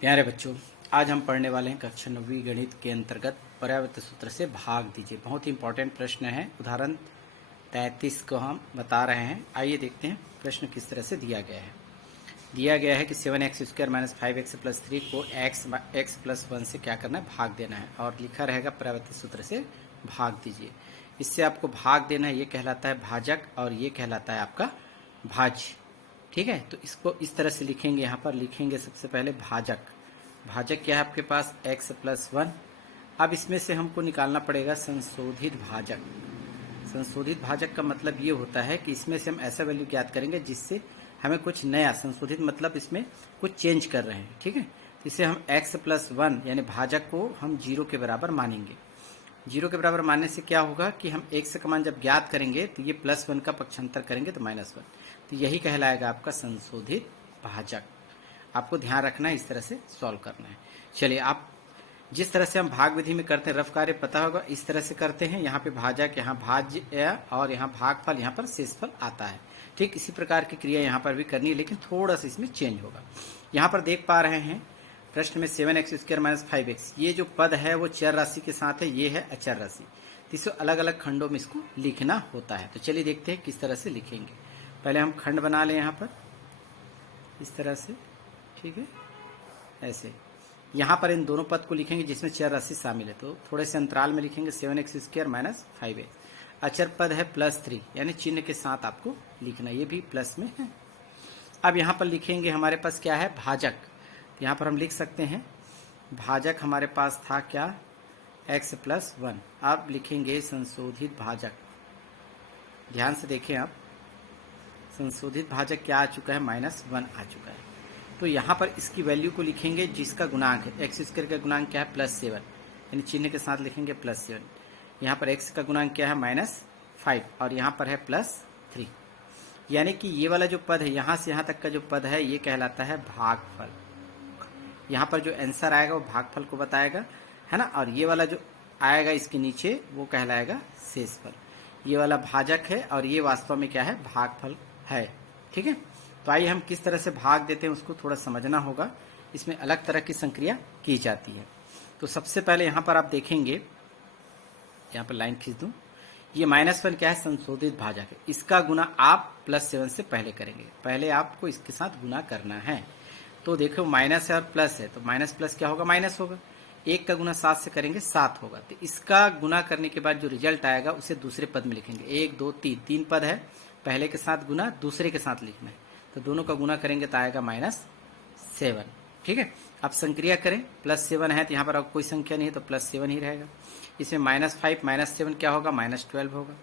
प्यारे बच्चों, आज हम पढ़ने वाले हैं कक्षा 9वीं गणित के अंतर्गत पर्यावृत्त सूत्र से भाग दीजिए। बहुत ही इंपॉर्टेंट प्रश्न है। उदाहरण 33 को हम बता रहे हैं। आइए देखते हैं प्रश्न किस तरह से दिया गया है। दिया गया है कि 7x² - 5x + 3 को x + 1 से क्या करना है, भाग देना है। और लिखा रहेगा पर्यावृत्त सूत्र से भाग दीजिए। इससे आपको भाग देना है, ये कहलाता है भाजक और ये कहलाता है आपका भाज्य। ठीक है, तो इसको इस तरह से लिखेंगे। यहाँ पर लिखेंगे सबसे पहले भाजक। भाजक क्या है आपके पास, x + 1। अब इसमें से हमको निकालना पड़ेगा संशोधित भाजक। संशोधित भाजक का मतलब ये होता है कि इसमें से हम ऐसा वैल्यू ज्ञात करेंगे जिससे हमें कुछ नया, संशोधित मतलब इसमें कुछ चेंज कर रहे हैं। ठीक है, इसे हम x + 1 यानी भाजक को हम 0 के बराबर मानेंगे। 0 के बराबर मानने से क्या होगा कि हम x का मान जब ज्ञात करेंगे तो ये +1 का पक्षांतर करेंगे तो -1, तो यही कहलाएगा आपका संशोधित भाजक। आपको ध्यान रखना है, इस तरह से सॉल्व करना है। चलिए, आप जिस तरह से हम भाग विधि में करते हैं, रफ कार्य पता होगा, इस तरह से करते हैं। यहाँ पे भाजक, यहाँ भाज्य और यहाँ भागफल, यहाँ पर शेषफल आता है। ठीक इसी प्रकार की क्रिया यहाँ पर भी करनी है, लेकिन थोड़ा सा इसमें चेंज होगा। यहाँ पर देख पा रहे हैं प्रश्न में 7x² - 5x, ये जो पद है वो चर राशि के साथ है, ये है अचर राशि। तो इसे अलग अलग खंडों में इसको लिखना होता है। तो चलिए देखते हैं किस तरह से लिखेंगे। पहले हम खंड बना लें यहाँ पर इस तरह से। ठीक है, ऐसे यहाँ पर इन दोनों पद को लिखेंगे जिसमें चर राशि शामिल है, तो थोड़े से अंतराल में लिखेंगे 7x² - 5x। अचर पद है +3, यानी चिन्ह के साथ आपको लिखना, ये भी प्लस में है। अब यहाँ पर लिखेंगे, हमारे पास क्या है, भाजक। यहाँ पर हम लिख सकते हैं भाजक हमारे पास था क्या, x + 1। अब लिखेंगे संशोधित भाजक। ध्यान से देखें आप, संशोधित भाजक क्या आ चुका है, -1 आ चुका है। तो यहाँ पर इसकी वैल्यू को लिखेंगे जिसका गुणांक है, x² का गुणांक क्या है, +7, यानी चिन्ह के साथ लिखेंगे +7। यहाँ पर x का गुणांक क्या है, -5, और यहाँ पर है +3। यानी कि ये वाला जो पद है, यहाँ से यहाँ तक का जो पद है, ये कहलाता है भागफल। यहाँ पर जो आंसर आएगा वो भागफल को बताएगा, है ना। और ये वाला जो आएगा इसके नीचे वो कहलाएगा शेषफल। ये वाला भाजक है और ये वास्तव में क्या है, भागफल है। ठीक है, तो आइए हम किस तरह से भाग देते हैं उसको थोड़ा समझना होगा। इसमें अलग तरह की संक्रिया की जाती है। तो सबसे पहले यहाँ पर आप देखेंगे, यहाँ पर लाइन खींच दूं, ये -1 क्या है, संशोधित भाजक है। इसका गुना आप +7 से पहले करेंगे। पहले आपको इसके साथ गुना करना है। तो देखो माइनस है और प्लस है, तो माइनस प्लस क्या होगा, माइनस होगा। 1 का गुना 7 से करेंगे 7 होगा। तो इसका गुना करने के बाद जो रिजल्ट आएगा उसे दूसरे पद में लिखेंगे। 1 2 3, 3 पद है, पहले के साथ गुना, दूसरे के साथ लिखना है। तो दोनों का गुना करेंगे तो आएगा -7। ठीक है, अब संक्रिया करें, +7 है तो यहाँ पर अब कोई संख्या नहीं है तो +7 ही रहेगा। इसमें -5 - 7 क्या होगा, -12 होगा।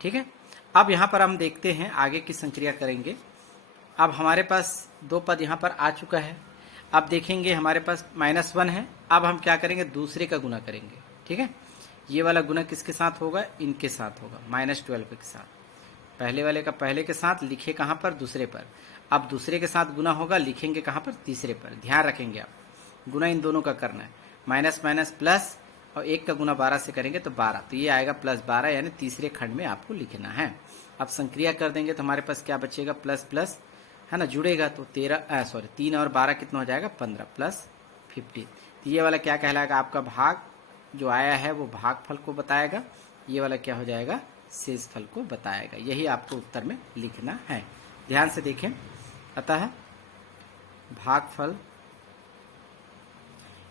ठीक है, अब यहाँ पर हम देखते हैं आगे की संक्रिया करेंगे। अब हमारे पास 2 पद यहाँ पर आ चुका है। अब देखेंगे हमारे पास -1 है। अब हम क्या करेंगे, दूसरे का गुना करेंगे। ठीक है, ये वाला गुना किसके साथ होगा, इनके साथ होगा, -12 के साथ। पहले वाले का पहले के साथ, लिखे कहाँ पर, दूसरे पर। अब दूसरे के साथ गुना होगा, लिखेंगे कहाँ पर, तीसरे पर। ध्यान रखेंगे आप, गुना इन दोनों का करना है। माइनस माइनस प्लस, और 1 का गुना 12 से करेंगे तो 12, तो ये आएगा +12, यानी तीसरे खंड में आपको लिखना है। अब संक्रिया कर देंगे तो हमारे पास क्या बचेगा, प्लस प्लस, है ना, जुड़ेगा तो 3 और 12 कितना हो जाएगा, 15 + 50। तो ये वाला क्या कहलाएगा, आपका भाग जो आया है वो भागफल को बताएगा। ये वाला क्या हो जाएगा, शेषफल को बताएगा। यही आपको उत्तर में लिखना है। ध्यान से देखें, अतः भागफल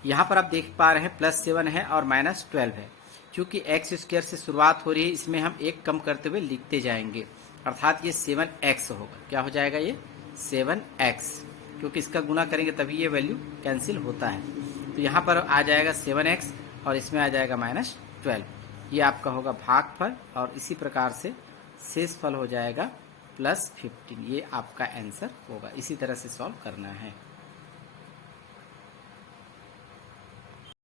यहाँ पर आप देख पा रहे हैं +7 है और -12 है। क्योंकि x² से शुरुआत हो रही है, इसमें हम 1 कम करते हुए लिखते जाएंगे, अर्थात ये 7x होगा। क्या हो जाएगा, ये 7x, क्योंकि इसका गुना करेंगे तभी ये वैल्यू कैंसिल होता है। तो यहाँ पर आ जाएगा 7x और इसमें आ जाएगा -12। ये आपका होगा भागफल, और इसी प्रकार से शेषफल हो जाएगा +15। ये आपका आंसर होगा। इसी तरह से सॉल्व करना है।